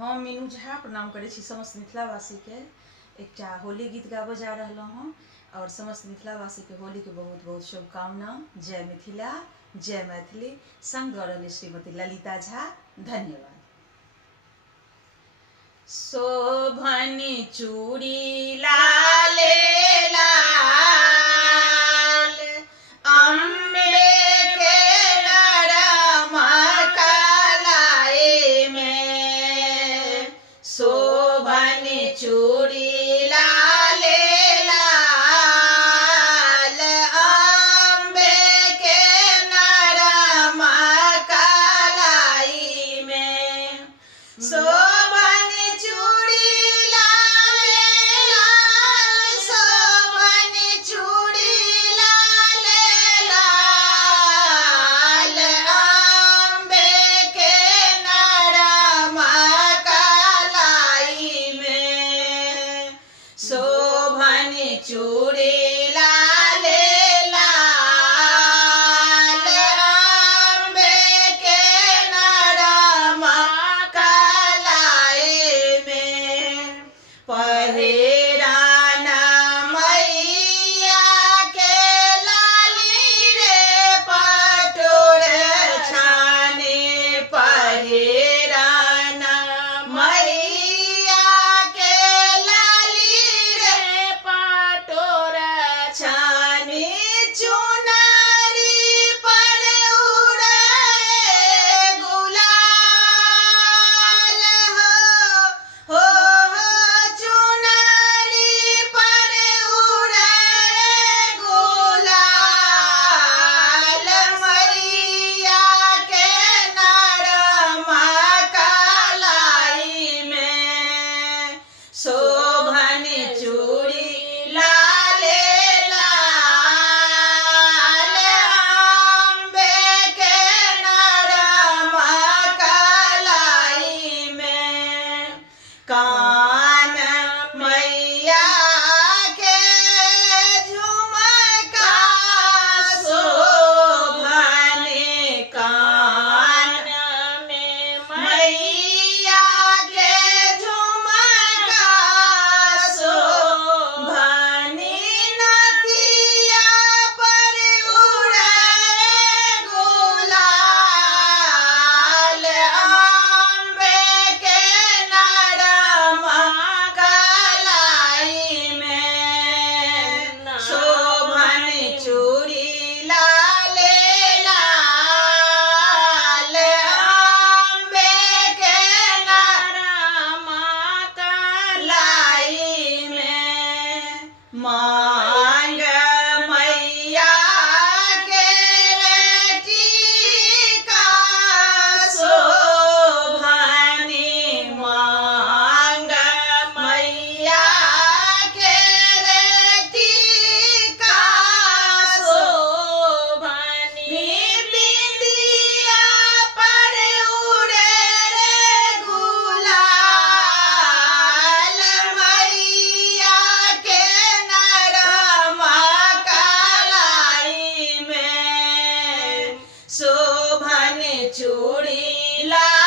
हम मीनू झा प्रणाम करै छी समस्त मिथिलावासी के। एकटा होली गीत गाबऽ जा रहलहुँ हँ और समस्त मिथिलावासी के होली के बहुत बहुत शुभकामना। जय मिथिला, जय मैथिली। संग दऽ रहल श्रीमती ललिता झा। धन्यवाद। शोभनी चूड़ी लाले लाल, अम्बे के नरम कलाई में। शोभनी चूड़ी लाले लाल, अम्बे के नरम कलाई में। शोभनी चूड़ी लाले लाल, शोभनी चूड़ी लाले लाल, अम्बे के नरम कलाई में। शोभनी चूड़ी लाले लाल, अम्बे के नरम कलाई में। पहिरान मैया के लाली रे पटोर छाने। पहिरान मैया के लाली रे पटोर छाने। चुनरी पर उड़े गुलाल हो चुनरी पर उड़े गुलाल, मैया के नरम कलाई में। शोभनी चूड़ी लाले लाल, अम्बे के नरम कलाई में। कान मैया के झुमका शोभने। कान में मैया के झुमका शोभने। नथिया पर उड़े गुलाल, अम्बे के नरम कलाई में। शोभनी चूड़ी लाले लाल, अम्बे के नरम कलाई में। मांग मैया के टीका शोभनी। मांग मैया के टीका शोभनी। बिंदिया पर उड़े रे गुलाल, मैया के नरम कलाई में। शोभनी चूड़ी लाल